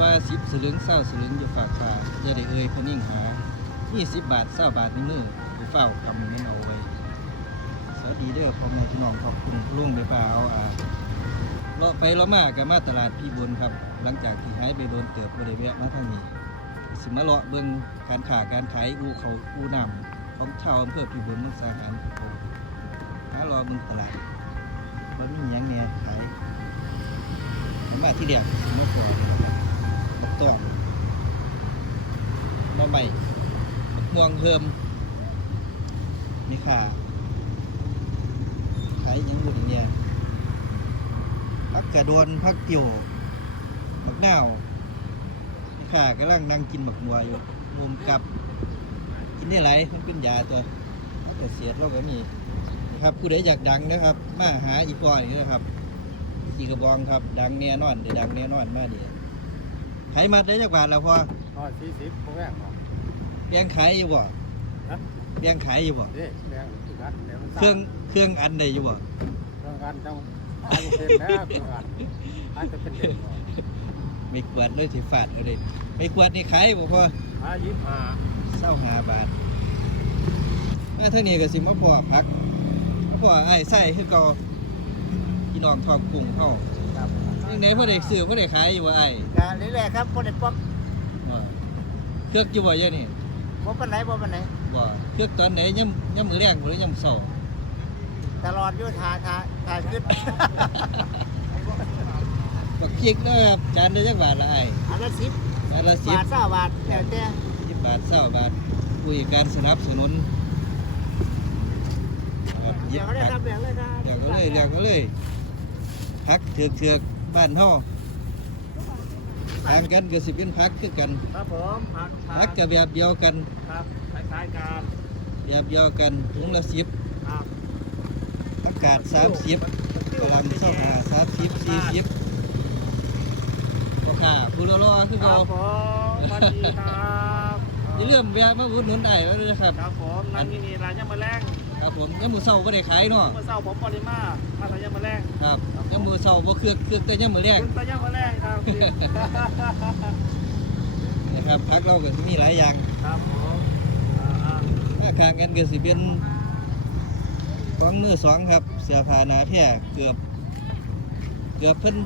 ว่าสิบสลึงเศร้าสลึงอยู่ฝากป่าจะได้เอ่ยพนิ่งหายี่สิบบาทเศร้าบาทในมือไปเฝ้ากำมันเอาไว้ สวัสดีเด้อพ่อแม่พี่น้องขอบคุณลุงไปป่าเอาอ่าเลาะไปเลาะมากับมาตลาดพี่บุญครับ หลังจากที่หายไปโดนเติบบ่ได้แวะมาทางนี้ สิมาเลาะเบิ่งการขาการขายอูเขาอูน้ำของชาวอำเภอพี่บุญมุกสาหารหารอเบิ่งตลาดว่ามีหยังแหน่ขายผมมาที่เดียวสิมาก่อนนะครับ ตองมาใหม่บักม่วงเฮิมมีขาขายยังบุญเนี่ยพักกระโดวนพักเกี่ยวพักหน้าวข้ากำลังนั่งกินหมักมัวอยู่รวมกับ กินได้หลายมันเป็นยาตัวถ้าเกิดเสียดเราก็มีนะครับผู้ใดอยากดังนะครับ มาหาอีกอนนี่นะครับอีกระบองครับ ดังแน่นอนเดี๋ยวดังแน่นอนมาเดี๋ยว ขายมัดได้จากบาทแล้วพอร้อยสี่สิบเขาแบ่งมาเบียงขายอยู่บ่ฮะเบียงขายอยู่บ่ เด็กแบ่งคือกันเดี๋ยวมันเครื่องเครื่องอันใดอยู่บ่ เครื่องกันต้องขายเป็นแล้วเครื่องกันขายจะเป็นเด็กบ่ไม่ขวดเลยสิฟาดเอาเลยไม่ขวดนี่ขายบ่พอขายยี่สิบห้าเศร้าหาบาทมาเท่านี้ก็สิมาพ่อพักมาพ่อไอ้ไส้คือเก่าพี่น้องทอดกุ้งเฮาครับ ยังไงพ่อเด็กซื้อพ่อเด็กขายอยู่ว่าไอ้การนี้แหละครับคนเด็กป๊อกว่าเครือกอยู่บ่เยอะนี่บ่ปันไหนบ่ปันไหนบ่เครือกตอนไหนย่ำย่ำมือแรงหรือย่ำเสาตลอดอยู่ทาทาทาขึ้นบักพริกนะครับจานได้จักบาทละไอ้อันละสิบจานละสิบาบทเก้าบาทแล้วแต่สิบบาทเศร้าบาทคุยการสนับสนุนครับหยิเดี๋ยบวก็ได้พัครักบแบ่งเลยครับเดี๋ยวก็เลยเดี๋ยวก็เลยพักเถือกเถือก บ้านเฮาทางกันก็สิเป็นพักคือกันครับผมผักพักกับแบบเดียวกันครับคล้ายๆกันแบบเดียวกันถุงละสิบครับอากาศสามสิบกำลังเศร้าหาสามสิบสี่สิบก็ค่ะผู้รอๆคือคเรารับผมสวัสดีครับอย่าลืมแวะมาอุดหนุนได้แล้วนะครับครับผมนั่นนี่ร้านยำมะแรง ครับผมยามมือเศร้าบ่ได้ขายเนาะเมื่อเช้าผมปริมามาทานยำมะแรงครับยามมือเศร้าบ่เครือกเครือกแต่ยามมือแรกคุณตายำมะแรงครับนะครับพักเราก็มีหลายอย่างครับผมอ่าถ้าคางกันก็สิเป็นของมือสองครับ เสื้อผ้าหนาแพร่เกือบ เกือบเพิ่น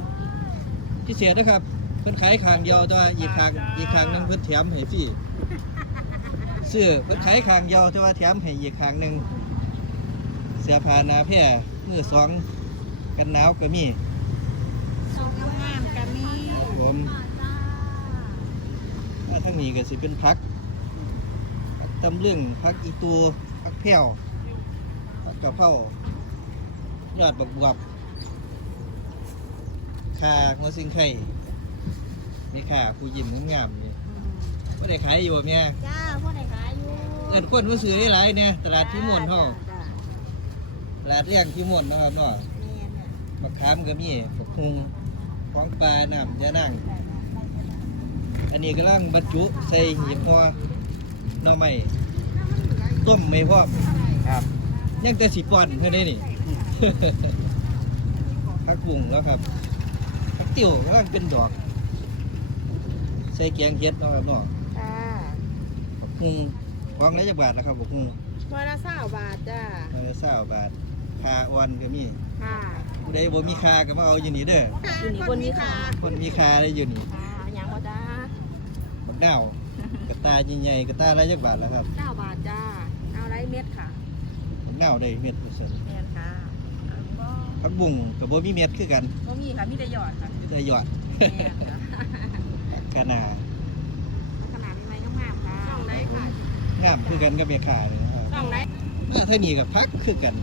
พิเศษนะครับเพิ่นขายคางเดียวแต่ว่าอีกคางอีกคางหนึงเพิ่นแถมให้ฟรีเสื้อเพิ่นขายคางเดียวแต่ว่าแถมให้อีกคางหนึงเสื้อผ้าหนาแพร่มือสองกันหนาวก็มีสูงงามๆก็มีผมถ้าทั้งนี้ก็สิเป็นพักพักตำลึงพักอีตูพักแพ้วพักกะเพรายอดบักบวบคาหัวสิงไข่นี่ค่ะผู้ยิ้มงามๆนี่ว่าได้ขายอยู่แบบเนี้ยจ้าพ่อได้ขายอยู่เงินคนผู้ซื้อได้หลายเนี่ยตลาดที่ม่วนเฮาจ้าต ลาดเลี้ยงที่ม่วนนะครับเนาะแม่น่ะมะขามก็มีผักฮุงของปลาน้ำยานั่ง อันนี้กำลังบรรจุใส่หีบหัวหน่อไม้ต้มไม่พร้อมครับยังแต่สีปอนเท่านี้นี่พักบุ้งแล้วครับพักติ๋วกำลังเป็นดอก ใส่แกงเฮ็ดเนาะครับเนาะจ้าผักฮุงวางได้จักบาทแล้วครับผักฮุงวันละเศร้าบาทจ้ามาละเศร้าบาท คาอ่อนก็มีค่ะผู้ใดบ่มีคาก็มาเอาอยู่นี่เด้ออยู่นี่คนนี้ค่ะคนมีคาได้อยู่นี่ค่ะอย่างว่าจ้าบักดาวกระตายใหญ่ๆกระตายได้จักบาทแล้วครับเก้าบาทจ้าเอาไรเม็ดค่ะบักดาวได้เม็ดเปอร์เซ็นต์แม่นค่ะอันก็ผักบุ้งกับบ่มีเม็ดคือกันก็มีค่ะมีแต่หยอดค่ะได้หยอดแม่นค่ะกะนาขนาดเป็นไม้งามๆค่ะช่องไหนค่ะงามคือกันกับเมียขาเลยนะครับช่องไหนมาเท่านี้กับพักคือกัน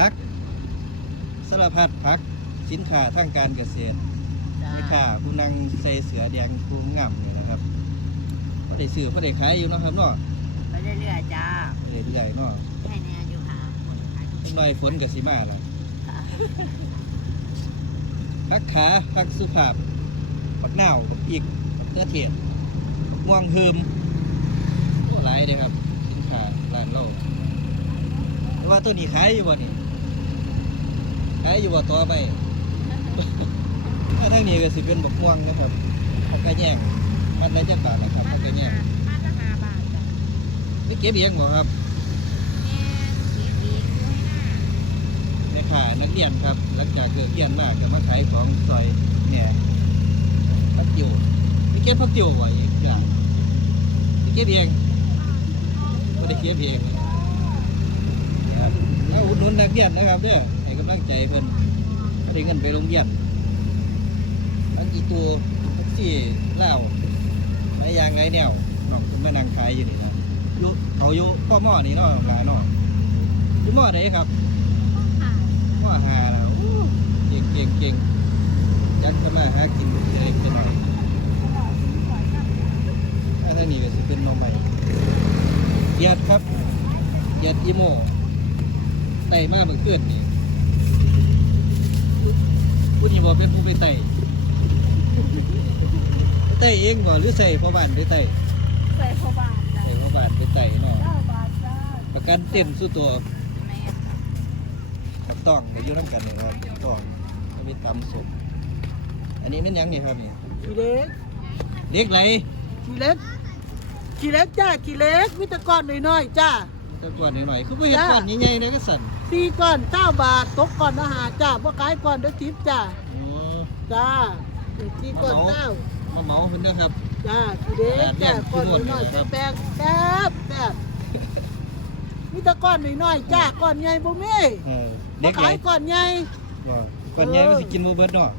พักสารพัดพักสินค้าทางการเกษตรจ้าเมียขาผู้นั่งใส่เสือแดงผู้งามนี่นะครับพอได้ซื้อพอได้ขายอยู่เนาะครับเนาะไปเรื่อยๆจ้าเรื่อยๆเนาะให้แน่อยู่ค่ะจักหน่อยฝนกับสีมาแล้วพักขาพักสุภาพปักหนาวปักอีกปักเนื้อเทียนปักม่วงเฮิมโอ้หลายเลยครับสินค้าร้านเราแต่ว่าตัวนี้ขายอยู่บ่นี่ขายอยู่บ่ต่อไปถ้าทางนี้ก็สิเป็นบักม่วงนะครับกกระแยงมันละจักบาทนะครับผักกระแยงมาละห้าบาทจ้ะไม่เก็บเองบ่ครับแม่เก็บเองด้วยนะแม่ค้านักเรียนครับ หลังจากเกิดเรียนมากก็มาขายของซอยแหน่พักจิ๋วไม่เก็บพักจิ๋วไว้อีกอย่างไม่เก็บเองไม่ได้เก็บเองนะครับเอาอุดหนุนนักเรียนนะครับเด้อให้กำลังใจเพิ่นให้ได้เงินไปโรงเรียนอันอีตัวแท็กซี่เล่าวหลายอย่างหลายแนวน้องคุณแม่นางขายอยู่นี่นะยู่เขายู่พ่อหม้อนี่เนาะหลานเนาะอยู่หม้อไหนครับว่าหาแล้วเก่งเก่งเก่งยัดเข้ามาหากินเล็กๆน้อยๆถ้าท่านี้ก็จะเป็นน้องใหม่ยัดครับยัดอีโมไต่มาเหมื่อคืนนี่ ผู้นี้บอกเป็นผู้ไปไต่ไปไต่เองบ่หรือใส่พ่อบ้านไปไต่ใส่พอบาทจ้ะใส่พ่อบ้านไปไต่เนาะเก้าบาทจ้าประกันเต็มสู้ตัวแม่จ้ะกับต้องไปอยู่น้ำกันเลยครับต้องก็มีตำศพอันนี้เป็นหยังนี่ครับนี่ขี้เล็กเล็กไหลขี้เล็กขี้เล็กจ้าขี้เล็กมิตรก้อนน้อยๆจ้า ตะกวนหน่อยๆคือบ่เห็นจ้า ก้อนใหญ่ๆเลยก็สั่นตีก้อนเก้าบาทตกก้อนอาหารจ้าบ่ขายก้อนเด้อทิพย์จ้าโอ้จ้าตีก้อนเก้ามาเหมาเพิ่นนะครับจ้าขี้เล็กจ้าก้อนน้อยครัๆบแป้งแซ่บแซ่บมิตรก้อนน้อยๆจ้าก้อนใหญ่บ่มีเออบ่เล็กไหลขายก้อนใหญ่ บ่ก้อนใหญ่มันสิกินบ่เบิดเนาะ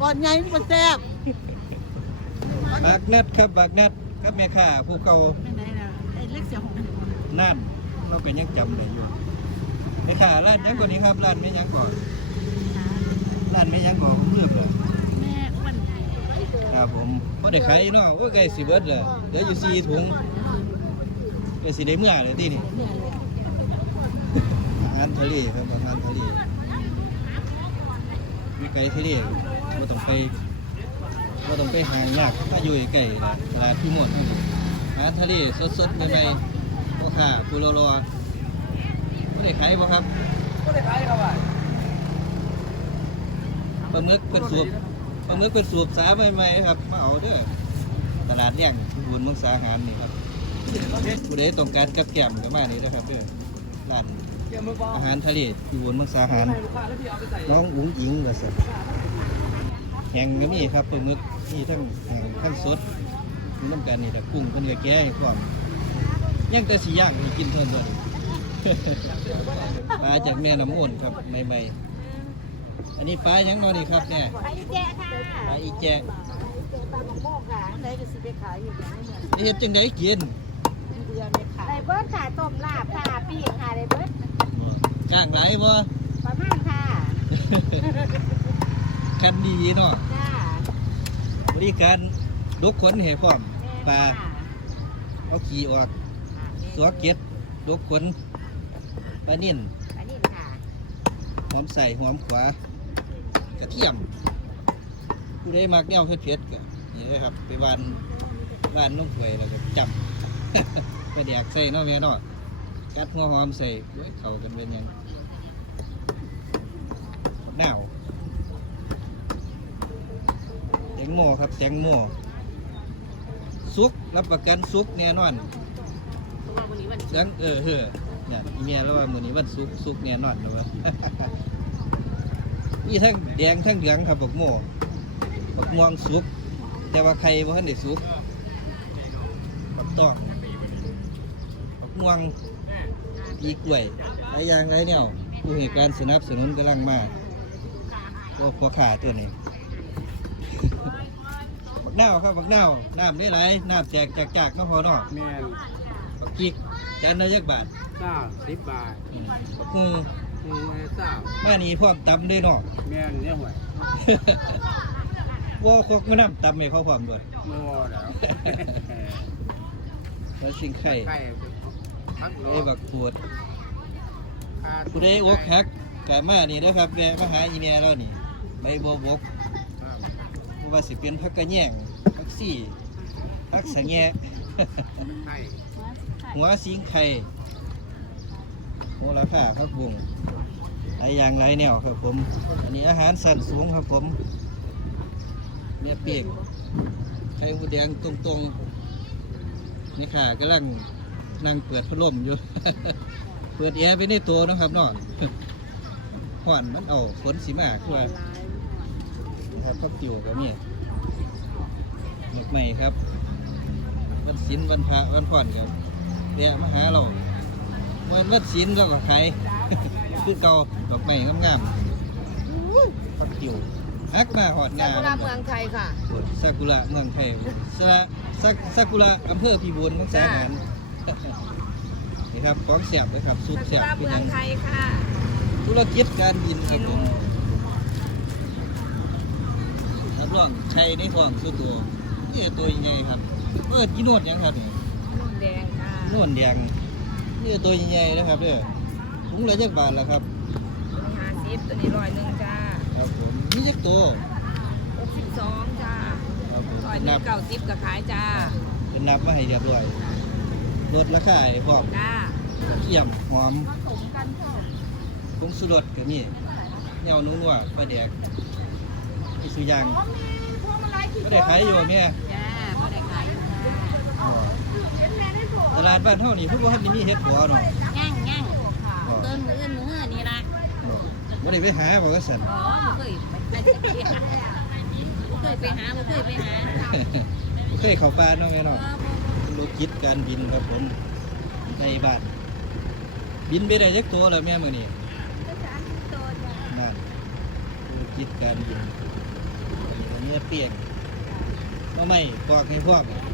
ก้อนใหญ่มันแซ่บบากนัดครับบากนัดครับแม่ค้าผู้เก่า เป็นไงล่ะไอ้เล็กเสียหงนั่น เราก็ยังจำได้อยู่แม่ค้าร้านหยังก่อนนี้ครับร้านแม่หยังก่อนร้านแม่หยังก่อนผมลืมเลยแม่อ้วนครับผมบ่ได้ขายเนาะว่าไก่สิเบิดเลยเหลืออยู่สี่ถุงก็สิได้เมื่อเลยที่นี่อาหารทะเลครับอาหารทะเลมีไก่ทะเลบ่ต้องไปบ่ต้องไปหางยากถ้าอยู่ใกล้ๆนะตลาดที่หมดนี่อาหารทะเลสดๆใหม่ๆพ่อ ค้าผู้รอๆบ่ได้ขายบ่ครับบ่ได้ขายครับว่าปลาหมึกเป็นสูบปลาหมึกเป็นสูบสาใหม่ๆครับมาเอาเด้อตลาดเลี้ยงบุญเมืองสาหารนี่ครับผู้ใดต้องการกับแก้มก็มานี่นะครับเด้อร้านเดี๋ยวมึงบอกอาหารทะเลอยู่บนเมืองสาหารให้ลูกค้าแล้วพี่เอาไปใส่น้องอุ๋งอิงก็สิแห้งก็มีครับปลาหมึกมีทั้งแห้งทั้งสดมีน้ำกันนี่แต่กุ้งเพิ่นก็แก้ให้พร้อม ยังแต่สีย่างนี่กินเท่านั้นปลาจากแม่น้ำมูลครับใหม่ๆอันนี้ปลาหยังเนอนี่ครับเนี่ยไปแจ๊ค่ะปลาอีแจกตามโมกค่ะไหนจะสิไปขายอยู่อย่างนี้เหมือนเฮ็ดจังไดกินเดือนไม่ขายไดเบิร์ดค่ะต้มลาบค่ะปีกค่ะไดเบิร์ดจ้างหลายบ่ประมาณค่ะกันดีเนาะจ้าบริการดกขนให้พร้อมแม่ปลาค่ะเอาขี้ออก สัวเก็ดดกขนปลานิ่นอันนี้ค่ะหอมใส่หอมขวากระเทียม ผู้ใดมักแนวเผ็ดๆก็นี่เลยครับ ไปบ้านบ้านน้องถวยแล้วก็จำ ไปแดกใส่เนาะแม่เนาะกัดหัวหอมใส่โอ้ยเข้ากันเป็นหยังบักหนาวแตงโมครับแตงโมสุกรับประกันสุกแน่นอน เพราะว่าวันนี้วันเสียงเออเฮ้อเนี่ยอีเมียแล้วว่ามื้อนี้วันสุกร์สุกร์แน่นอนเลยว่า มีทั้งแดงทั้งเหลืองครับบักโม่บักม่วงสุก แต่ว่าไข่บ่ทันได้สุกบักตองบักม่วงอีกล้วยหลายอย่างหลายแนวผู้ให้การสนับสนุนกำลังมาตัวพ่อขาตัวนี้บักนาวครับบักนาวน้ำได้หลายน้ำแจกจากจากๆเนาะพอเนาะแม่นบักจิก จานละยักบาทเก้าสิบบาทอืมบักฮูหมูให้เก้าแม่นี่พร้อมตำด้วยเนาะแม่นเนี่ยห่วยว่าคกมาน้ำตำให้เขาพร้อมด้วยโม่แล้วแล้วสิ่งไข่ไข่ทั้งโลไอ้บักปวดผู้ใดอกหักกะมานี่นะครับแวะมาหาอีเมียเรานี่ใบบัวบกเพราะว่าสิเป็นพักกระแยงพักซี่พักสะแงะไข่ หัวสิงไข่โหราคาครับวงหลายอย่างหลายแนวครับผม อันนี้อาหารสันสูงครับผมเมียเปียกไข่หมูแดงตรงๆ นี่ค่ะกำลังนั่งเปิดพัดลมอยู่ เปิดแอร์ไปในตัวนะครับนอนหวานมันเอาฝนสีมาคือว่าครับข้าวติ๋วกับนี่หมกใหม่ครับ วันศิลวันพระวันผ่อนครับ เดี๋ยวมาหาเราวันวันศิลเราก็ขายคือเก่าดอกไม้งามๆข้าวติ๋วฮักมาหอดงาซากุระเมืองไทยค่ะซากุระเมืองไทยซาซาซากุระอำเภอพิบูลมังสาหารนี่ครับของเสียบเลยครับซุปซาเสีกุยบระเป็นเมืหอยังงไทยค่ะธุรกิจการบินคกิรับโลผมรับรองใช้ในห่วงสุดตัวนี่ตัวยังไงครับเปิดกินโนดหยังครับนี่นุ่นแดงค่ะโนวดแดงนี่ตัวยังไงนะครับเด้อถุงละจักบาทละครับตัวนี้ห้าสิบตัวนี้ร้อยหนึ่งจ้าครับผมนี่จักตัวหกสิบสองจ้าครับผมร้อยหนึ่นังบเก้าสิบก็ขายจ้าเป็นนับมาให้เรียบร้อยลดราคาให้พร้อมจ้าเกี่ยมหอมผสมกันค่ะผงสุรสก็มีแนวนุ่งว่าปลาแดกอีสุยางก็ได้ขายอยู่แม่จ้าพอได้ขายอยู่ค่ะ ตลาดบ้านเท่านี้เพิ่งว่าทันได้มีเฮ็ดหัวเนาะย่างย่างเติมมืออื่นมือนี่ละบ่ได้ไปหาบ่ก็สั่นอ๋อบ่เคยไปจักเที่ยบ่เคยไปหาบ่เคยไปหาบ่เคยเข้าป่าเนาะแม่เอเนาะอบ่ลูกคิดการบินครับผมในบ้านบินไปได้จักตัวแล้วแม่มื้อนี้บ่สามสิบตัวจ้านั่นลูกคิดการบินอันนี้เนื้อเปียกมาไม่กอกให้พวกจ้า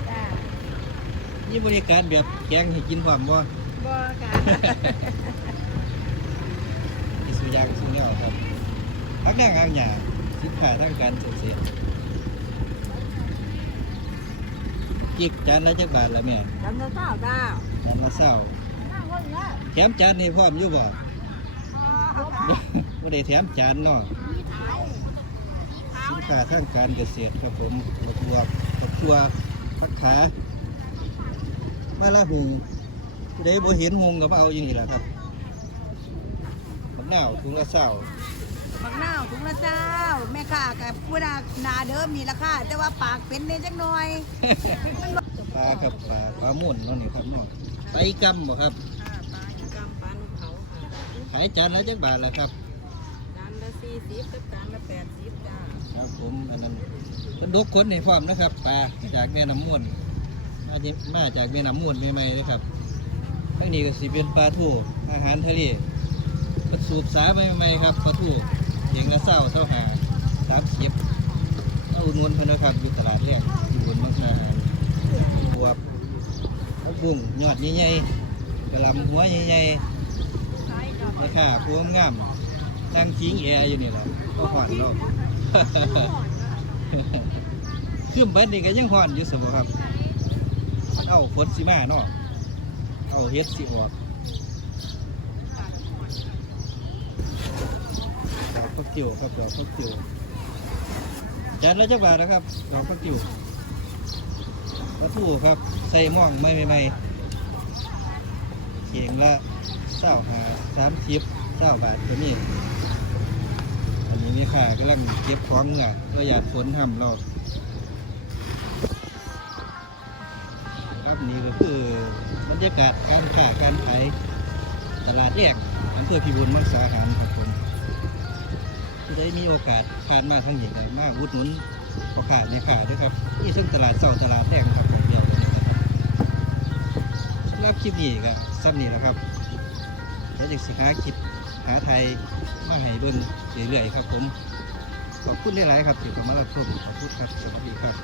นี่บริการแบบแกงให้กินพร้อมบ่บ่ค่ะอีสุยางสุแนวครับพักนั่งอ่างหยาสินค้าทางการเกษตรจิกจานละจักบาทละแม่จำได้เปล่าจ้าจานละเศร้าแถมจานให้พร้อมอยู่บ่บ่ได้แถมจานเนาะสินค้าทางการเกษตรครับผมบักบวบบักทัวผักขา มาละหุงผู้ใดบ่เห็นหุงก็มาเอาอย่างนี้แหละครับบักนาวถุงละเศร้าบักนาวถุงละเจ้าแม่ค้ากับผู้นานาเดิมนี่ราคาแต่ว่าปากเป็นได้จักหน่อยปลากับปลาปลาม่วนเนาะนี่ครับเนาะไตกำบ่ครับค่ะปลาอยู่กำปลานุเขาค่ะขายจานละจักบาทละครับจานละสี่สิบกับจานละแปดสิบจ้าครับผมอันนั้นเป็นดกคนในพร้อมนะครับปลาจากแม่น้ำม่วน มาจากมาจากแม่น้ำม่วนใหม่ๆเลยครับทั้งนี้ก็สิเป็นปลาทูอาหารทะเลเป็สูบสาใหม่ๆครับปลาทูเสียงละเศร้าเท่าหาสามสิบเอาอุดหนุนเพิ่นนะครับอยู่ตลาดแรกอยู่บนบางสาหารบวบเอาบุ้งยอดใหญ่ๆกระลำหัวใหญ่ๆราคาพวงงามนั่งทิ้งแอร์อยู่นี่แหละก็ห่อนเราเครื่องเบิดนี่ก็ยังห่อนอยู่สมครับ เอาฝนสิมาเนาะเอาเฮ็ดสิออกดอกพักติ๋วครับดอกพักติ๋วจานละจักบาทนะครับดอกพักติ๋วปลาทูครับใส่หม่องไม่ไม่ไม่เขียงละเศร้าหาสามสิบเศร้าบาทตัวนี้อันนี้มีค่ากำลังเก็บของอะก็อยากฝนทำเรา นี่ก็คือบรรยากาศการค้าการขายตลาดแยกอำเภอพิบูลมังสาหารครับผมได้มีโอกาสผ่านมาทางนี้ก็มาอุดหนุนพ่อค้าในค้าด้วยครับนี่ซึ่งตลาดเสาตลาดแดงครับผมเดียวกันนะครับสำหรับคลิปนี้ก็ซ้ำนี่แหละครับเดี๋ยวจะสิหาคลิปหาไทยมาให้เบิ่งเรื่อยๆครับผมขอบคุณหลายๆครับที่เข้ามารับชมขอบคุณครับสวัสดีครับ